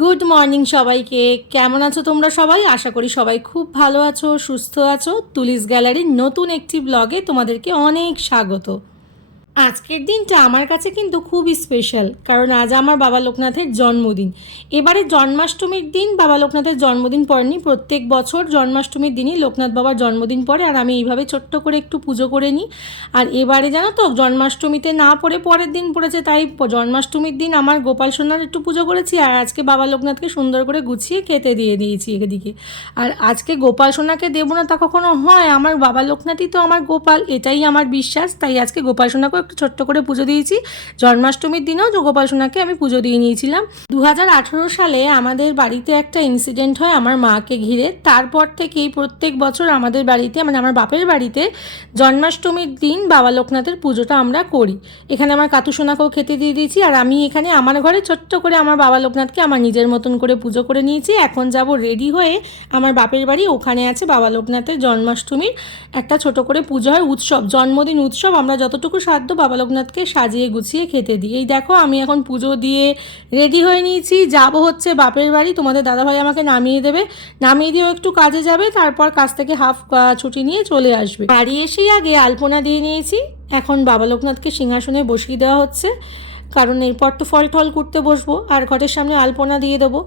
Good morning সবাইকে। কেমন আছো তোমরা সবাই? আশা করি সবাই খুব ভালো আছো, সুস্থ আছো। তুলিস গ্যালারির নতুন একটি ব্লগে তোমাদেরকে অনেক স্বাগত। আজকের দিনটা আমার কাছে কিন্তু খুবই স্পেশাল, কারণ আজ আমার বাবা লোকনাথের জন্মদিন। এবারে জন্মাষ্টমীর দিন বাবা লোকনাথের জন্মদিন পড়েনি। প্রত্যেক বছর জন্মাষ্টমীর দিনই লোকনাথ বাবার জন্মদিন পড়ে, আর আমি এইভাবে ছোট্ট করে একটু পুজো করে নিই। আর এবারে জানো তো, জন্মাষ্টমীতে না পড়ে পরের দিন পড়েছে, তাই জন্মাষ্টমীর দিন আমার গোপাল সোনার একটু পুজো করেছি, আর আজকে বাবা লোকনাথকে সুন্দর করে গুছিয়ে খেতে দিয়ে দিয়েছি এদিকে। আর আজকে গোপাল সোনাকে দেবো না তা কখনো হয়? আমার বাবা লোকনাথই তো আমার গোপাল, এটাই আমার বিশ্বাস। তাই আজকে গোপাল সোনাকেও একটু ছোট্ট করে পুজো দিয়েছি। জন্মাষ্টমীর দিনেও গোপাল সোনাকে আমি পুজো দিয়ে নিয়েছিলাম। 2018 সালে আমাদের বাড়িতে একটা ইনসিডেন্ট হয় আমার মাকে ঘিরে। তারপর থেকেই প্রত্যেক বছর আমাদের বাড়িতে, মানে আমার বাপের বাড়িতে, জন্মাষ্টমীর দিন বাবা লোকনাথের পুজোটা আমরা করি। এখানে আমার কাতু সোনাকেও খেতে দিয়ে দিয়েছি, আর আমি এখানে আমার ঘরে ছোট্ট করে আমার বাবা লোকনাথকে আমার নিজের মতন করে পুজো করে নিয়েছি। এখন যাব রেডি হয়ে আমার বাপের বাড়ি। ওখানে আছে বাবা লোকনাথের জন্মাষ্টমীর একটা ছোট করে পুজো হয়, উৎসব, জন্মদিন উৎসব। আমরা যতটুকু সাধ্য বাবা লোকনাথকে সাজিয়ে গুছিয়ে খেতে দিই। এই দেখো আমি এখন পুজো দিয়ে রেডি হয়ে নিয়েছি, যাব হচ্ছে বাপের বাড়ি। তোমাদের দাদাভাই আমাকে নামিয়ে দেবে, নামিয়ে দিয়েও একটু কাজে যাবে, তারপর কাজ থেকে হাফ ছুটি নিয়ে চলে আসবে। বাড়ি এসেই আগে আলপনা দিয়ে নিয়েছি। এখন বাবা লোকনাথকে সিংহাসনে বসিয়ে দেওয়া হচ্ছে, কারণ এরপর তো ফল টল করতে বসবো, আর ঘরের সামনে আলপনা দিয়ে দেবো।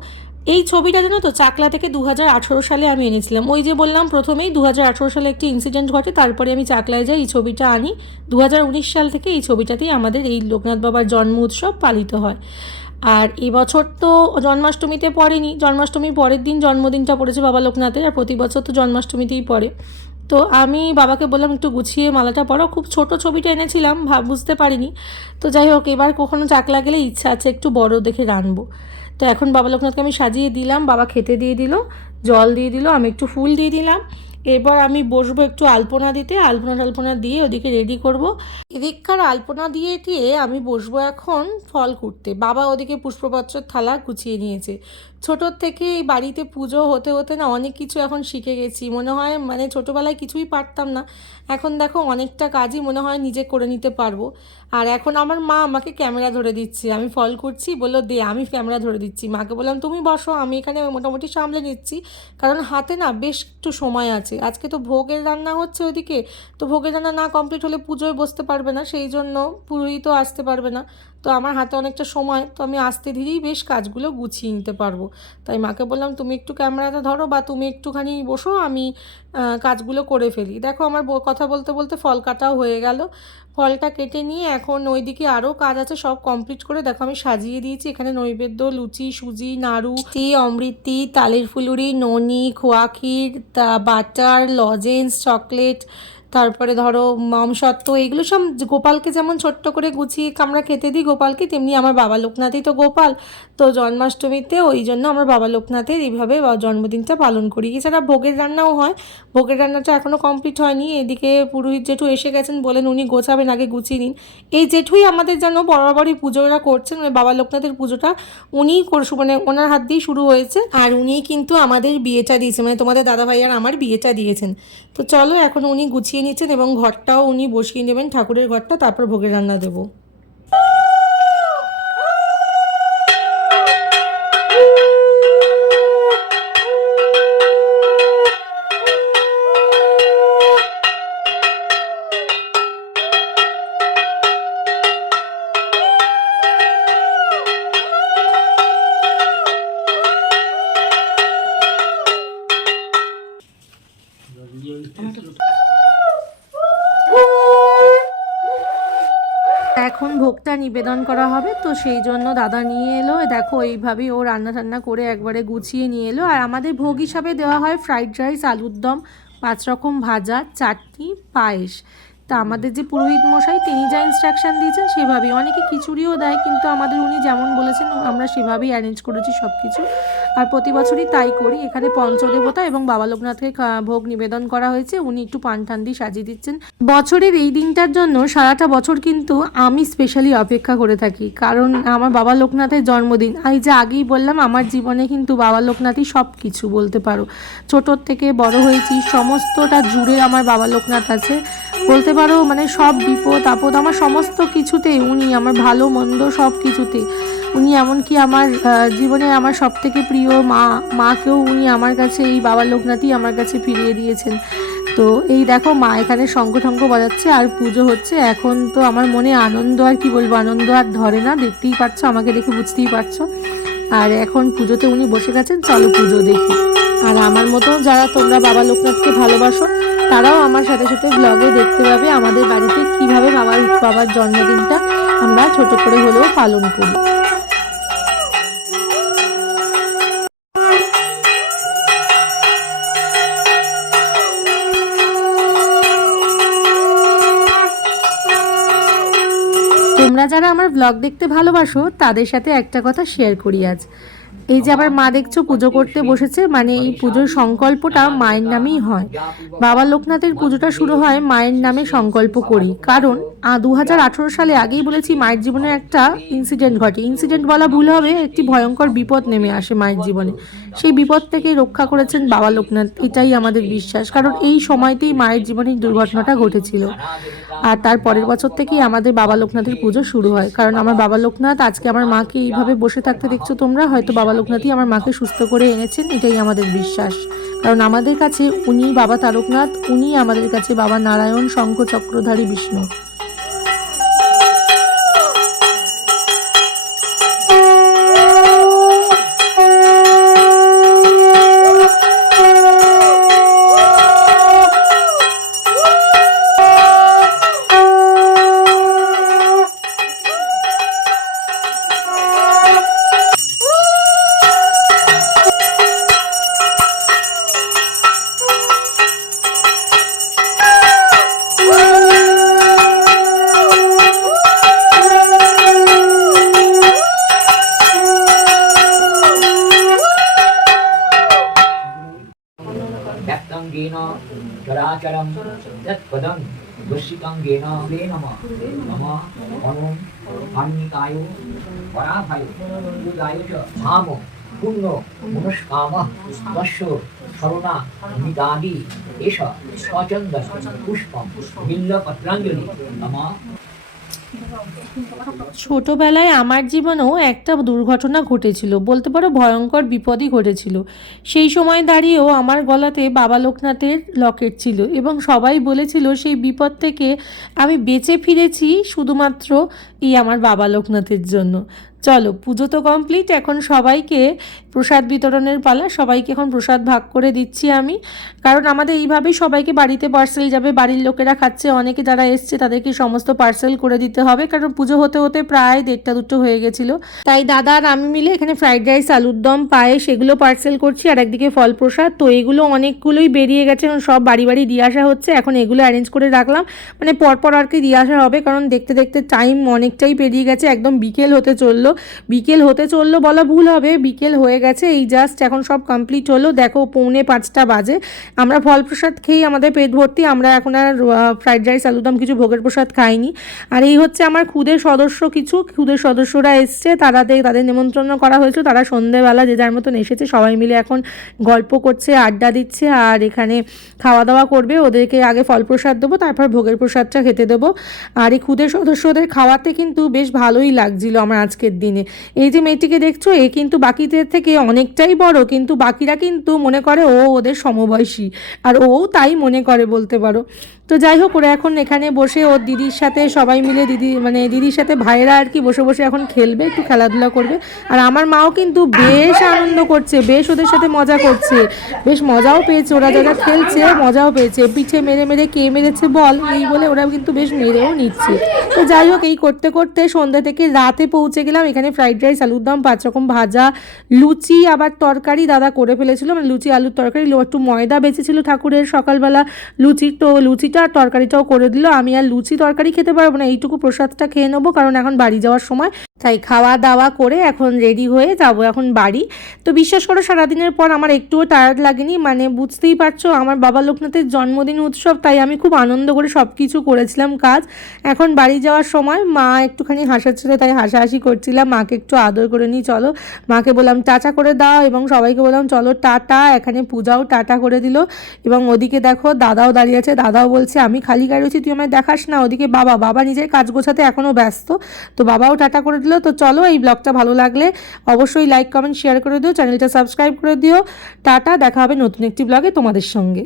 এই ছবিটা জানো তো, চাকলা থেকে 2018 সালে আমি এনেছিলাম। ওই যে বললাম প্রথমেই 2018 সালে একটি ইনসিডেন্ট ঘটে, তারপরে আমি চাকলায় যাই, এই ছবিটা আনি। 2019 সাল থেকে এই ছবিটাতেই আমাদের এই লোকনাথ বাবার জন্ম উৎসব পালিত হয়। আর এবছর তো জন্মাষ্টমীতে পড়েনি, জন্মাষ্টমীর পরের দিন জন্মদিনটা পড়েছে বাবা লোকনাথের, আর প্রতি বছর তো জন্মাষ্টমীতেই পড়ে। তো আমি বাবাকে বললাম একটু গুছিয়ে মালাটা পরাও। খুব ছোট ছবিটা এনেছিলাম, বুঝতে পারিনি। তো যাই হোক, এবার কখনো চাকলা গেলে ইচ্ছা আছে একটু বড় দেখে রানবো। তো এখন বাবা লোকনাথকে আমি সাজিয়ে দিলাম, বাবা খেতে দিয়ে দিল, জল দিয়ে দিল, আমি একটু ফুল দিয়ে দিলাম। এবার আমি বসবো একটু আলপনা দিতে, আলপনা টালপনা দিয়ে ওদিকে রেডি করব। এদিককার আলপনা দিয়ে দিয়ে আমি বসবো এখন ফল কুটতে। বাবা ওদিকে পুষ্পপত্রের থালা গুছিয়ে নিয়েছে। ছোটোর থেকে এই বাড়িতে পুজো হতে হতে না অনেক কিছু এখন শিখে গেছি। মনে হয় মানে ছোটোবেলায় কিছুই পারতাম না, এখন দেখো অনেকটা কাজই মনে হয় নিজে করে নিতে পারবো। আর এখন আমার মা আমাকে ক্যামেরা ধরে দিচ্ছে, আমি ফল করছি, বললো দে আমি ক্যামেরা ধরে দিচ্ছি। মাকে বললাম তুমি বসো, আমি এখানে মোটামুটি সামলে নিচ্ছি, কারণ হাতে না বেশ একটু সময় আছে। আজকে তো ভোগের রান্না হচ্ছে ওদিকে, তো ভোগের রান্না না কমপ্লিট হলে পুজোয় বসতে পারবে না, সেই জন্য পুরোহিতও আসতে পারবে না। তো আমার হাতে অনেকটা সময়, তো আমি আস্তে ধীরেই বেশ কাজগুলো গুছিয়ে নিতে পারবো। তাই মাকে বললাম তুমি একটু ক্যামেরাটা ধরো, বা তুমি একটুখানি বসো, আমি কাজগুলো করে ফেলি। দেখো আমার কথা বলতে বলতে ফল কাটাও হয়ে গেল। ফলটা কেটে নিয়ে এখন ওইদিকে আরও কাজ আছে, সব কমপ্লিট করে দেখো আমি সাজিয়ে দিয়েছি। এখানে নৈবেদ্য, লুচি, সুজি, নাড়ু, অমৃতি, তালের ফুলুরি, ননি, খোয়া ক্ষীর, বাটার, লজেন্স, চকলেট, তারপরে ধরো মমসত্ত্ব, এগুলো সব গোপালকে যেমন ছোট্ট করে গুছিয়ে আমরা খেতে দিই গোপালকে, তেমনি আমার বাবা লোকনাথই তো গোপাল। তো জন্মাষ্টমীতে ওই জন্য আমার বাবা লোকনাথের এইভাবে জন্মদিনটা পালন করি। এছাড়া ভোগের রান্নাও হয়, ভোগের রান্নাটা এখনও কমপ্লিট হয়নি। এদিকে পুরোহিত জেঠু এসে গেছেন, বলেন উনি গোছাবেন, আগে গুছিয়ে নিন। এই জেঠুই আমাদের যেন বরাবরই পুজোটা করছেন, মানে বাবা লোকনাথের পুজোটা উনিই করছে, মানে ওনার হাত দিয়েই শুরু হয়েছে। আর উনিই কিন্তু আমাদের বিয়েটা দিয়েছেন, মানে তোমাদের দাদাভাই আর আমার বিয়েটা দিয়েছেন। তো চলো এখন উনি গুছিয়ে নিচ্ছেন, এবং ঘরটাও উনি বসিয়ে নেবেন, ঠাকুরের ঘরটা, তারপর ভোগের রান্না দেবো। এখন ভোগটা নিবেদন করা হবে, তো সেই জন্য দাদা নিয়ে এলো। দেখো এইভাবেই ও রান্না টান্না করে একবারে গুছিয়ে নিয়ে এলো। আর আমাদের ভোগ হিসাবে দেওয়া হয় ফ্রাইড রাইস, আলুর দম, 5 রকম ভাজা, চাটনি, পায়েস। তা আমাদের যে পুরোহিত মশাই তিনি যা ইনস্ট্রাকশান দিয়েছেন সেভাবেই, অনেকে খিচুড়িও দেয়, কিন্তু আমাদের উনি যেমন বলেছেন আমরা সেভাবেই অ্যারেঞ্জ করেছি সব কিছু। আর প্রতি বছরই তাই করি। এখানে পঞ্চদেবতা এবং বাবা লোকনাথকে ভোগ নিবেদন করা হয়েছে, উনি একটু পান টান দিয়ে সাজিয়ে দিচ্ছেন। বছরের এই দিনটার জন্য সারাটা বছর কিন্তু আমি স্পেশালি অপেক্ষা করে থাকি, কারণ আমার বাবা লোকনাথের জন্মদিন। এই যে আগেই বললাম, আমার জীবনে কিন্তু বাবা লোকনাথই সব কিছু বলতে পারো। ছোটোর থেকে বড় হয়েছি, সমস্তটা জুড়ে আমার বাবা লোকনাথ আছে বলতে পারো। মানে সব বিপদ আপদ আমার সমস্ত কিছুতেই উনি, আমার ভালো মন্দ সব কিছুতেই। উনি এমনকি আমার জীবনে আমার সবথেকে প্রিয় মাকেও উনি আমার কাছে এই বাবা লোকনাথই আমার কাছে ফিরিয়ে দিয়েছেন। তো এই দেখো মা এখানে শঙ্খ টঙ্খ বাজাচ্ছে আর পুজো হচ্ছে। এখন তো আমার মনে আনন্দ, আর কি বলবো, আনন্দ আর ধরে না, দেখতেই পাচ্ছ, আমাকে দেখে বুঝতেই পারছো। আর এখন পুজোতে উনি বসে গেছেন, চলো পুজো দেখি। আর আমার মতো যারা তোমরা বাবা লোকনাথকে ভালোবাসো তারাও আমার সাথে সাথে ব্লগে দেখতে পাবে আমাদের বাড়িতে কিভাবে বাবার জন্মদিনটা আমরা ছোট করে হলেও পালন করি। তোমরা যারা আমার ব্লগ দেখতে ভালোবাসো তাদের সাথে একটা কথা শেয়ার করি আজ। এই যে আবার মা দেখছো পুজো করতে বসেছে, মানে এই পুজোর সংকল্পটা মায়ের নামেই হয়। বাবা লোকনাথের পুজোটা শুরু হয় মায়ের নামে সংকল্প করি, কারণ 2018 সালে আগেই বলেছি মায়ের জীবনে একটা ইনসিডেন্ট ঘটে। ইনসিডেন্ট বলা ভুল হবে, একটি ভয়ঙ্কর বিপদ নেমে আসে মায়ের জীবনে। সেই বিপদ থেকে রক্ষা করেছেন বাবা লোকনাথ, এটাই আমাদের বিশ্বাস। কারণ এই সময়তেই মায়ের জীবনে দুর্ঘটনাটা ঘটেছিল। আর তার পরের বছর থেকেই আমাদের বাবা লোকনাথের পুজো শুরু হয়। কারণ আমার বাবা লোকনাথ আজকে আমার মাকে এইভাবে বসে থাকতে দেখছো তোমরা, হয়তো বাবা লোকনাথই আমার মাকে সুস্থ করে এনেছেন, এটাই আমাদের বিশ্বাস। কারণ আমাদের কাছে উনি বাবা তারকনাথ, উনি আমাদের কাছে বাবা নারায়ণ শঙ্খ চক্রধারী বিষ্ণু। व्यक्तंगेन चराचरं यत्पदं दुष्टितंगेन ते नमः नमः अनुं अन्निकायो पराभयो उदायो च धामो पुण्यो मनुष्कामः तस्य शरणा निदादि एष स्वचन्दन पुष्पं बिल्लपत्राञ्जलि नमः। ছোটবেলায় আমার জীবনেও একটা দুর্ঘটনা ঘটেছিল, বলতে পারো ভয়ঙ্কর বিপদই ঘটেছিল। সেই সময় দাঁড়িয়েও আমার গলাতে বাবা লোকনাথের লকেট ছিল এবং সবাই বলেছিল সেই বিপদ থেকে আমি বেঁচে ফিরেছি শুধুমাত্র এই আমার বাবা লোকনাথের জন্য। চলো পুজো তো কমপ্লিট, এখন সবাইকে প্রসাদ বিতরণের পালা। সবাইকে এখন প্রসাদ ভাগ করে দিচ্ছি আমি, কারণ আমাদের এইভাবেই সবাইকে বাড়িতে পার্সেল যাবে, বাড়ির লোকেরা খাচ্ছে, অনেকে যারা এসছে তাদেরকে সমস্ত পার্সেল করে দিতে হবে। কারণ পুজো হতে হতে প্রায় 1:30-2 হয়ে গেছিলো। তাই দাদা আর আমি মিলে এখানে ফ্রাইড রাইস, আলুর দম, পায়েস এগুলো পার্সেল করছি, আর একদিকে ফল প্রসাদ। তো এগুলো অনেকগুলোই বেরিয়ে গেছে, এখন সব বাড়ি বাড়ি দিয়ে আসা হচ্ছে। এখন এগুলো অ্যারেঞ্জ করে রাখলাম, মানে পরপর আর কি দিয়ে আসা হবে, কারণ দেখতে দেখতে টাইম অনেকটাই পেরিয়ে গেছে, একদম বিকেল হতে চললো। বিকেল হতে চললো বলা ভুল হবে, বিকেল হয়ে গেছে, এই জাস্ট এখন সব কমপ্লিট হলো। দেখো 4:45 বাজে। আমরা ফল প্রসাদ খেয়েই আমাদের পেট ভর্তি, আমরা এখন আর ফ্রাইড রাইস, আলুদম কিছু ভোগের প্রসাদ খাইনি। আর এই হচ্ছে আমার খুদের সদস্য, কিছু খুদের সদস্যরা এসছে, তাদের নিমন্ত্রণ করা হয়েছে। তারা সন্ধেবেলা যে যার মতন এসেছে, সবাই মিলে এখন গল্প করছে, আড্ডা দিচ্ছে, আর এখানে খাওয়া দাওয়া করবে। ওদেরকে আগে ফল প্রসাদ দেবো, তারপর ভোগের প্রসাদটা খেতে দেবো। আর এই খুদের সদস্যদের খাওয়াতে কিন্তু বেশ ভালোই লাগছিল আমার আজকের দিনে। এই যে মেয়েটিকে দেখছো, এ কিন্তু বাকিদের থেকে অনেকটাই বড়, কিন্তু বাকিরা কিন্তু মনে করে ও ওদের সমবয়সী, আর ও তাই মনে করে বলতে পারো। তো যাই হোক, ওরা এখন এখানে বসে ওর দিদির সাথে সবাই মিলে, দিদির সাথে ভাইয়েরা আর কি বসে বসে এখন খেলবে, একটু খেলাধুলা করবে। আর আমার মাও কিন্তু বেশ আনন্দ করছে, বেশ ওদের সাথে মজা করছে, বেশ মজাও পেয়েছে। ওরা যারা খেলছে মজাও পেয়েছে, পিঠে মেরে মেরে কে মেরেছে বল এই বলে ওরা কিন্তু বেশ মেরেও নিচ্ছে। তো যাই হোক, এই করতে করতে সন্ধ্যা থেকে রাতে পৌঁছে গেলাম। এখানে ফ্রাইড রাইস, আলুর দম, 5 রকম ভাজা, লুচি, আবার তরকারি দাদা করে ফেলেছিল, মানে লুচি আলুর তরকারি। একটু ময়দা বেঁচেছিল ঠাকুরের সকালবেলা লুচি, তো লুচিটা আর তরকারিটাও করে দিল। আমি আর লুচি তরকারি খেতে পারবো না, এইটুকু প্রসাদটা খেয়ে নেবো, কারণ এখন বাড়ি যাওয়ার সময়। তাই খাওয়া দাওয়া করে এখন রেডি হয়ে যাবো এখন বাড়ি। তো বিশ্বাস করো সারাদিনের পর আমার একটুও টায়ার্ড লাগেনি, মানে বুঝতেই পারছো আমার বাবা লোকনাথের জন্মদিন উৎসব, তাই আমি খুব আনন্দ করে সব কিছু করেছিলাম কাজ। এখন বাড়ি যাওয়ার সময় মা একটুখানি হাসাচ্ছিল, তাই হাসাহাসি করছিলাম। মাকে একটু আদর করে নিই, চলো। মাকে বললাম টাটা করে দাও, এবং সবাইকে বললাম চলো টাটা। এখানে পূজাও টাটা করে দিল, এবং ওদিকে দেখো দাদাও দাঁড়িয়ে আছে। দাদাও বলছে আমি খালি গাড়ি রয়েছি, তুই আমায় দেখাস না। ওদিকে বাবা নিজের কাজ গোছাতে এখনও ব্যস্ত, তো বাবাও টাটা করে দিল। দিল। তো চলো, এই ব্লগটা ভালো লাগলে অবশ্যই লাইক কমেন্ট শেয়ার করে দিও, চ্যানেলটা সাবস্ক্রাইব করে দিও। টাটা, দেখা হবে নতুন একটি ব্লগে তোমাদের সঙ্গে।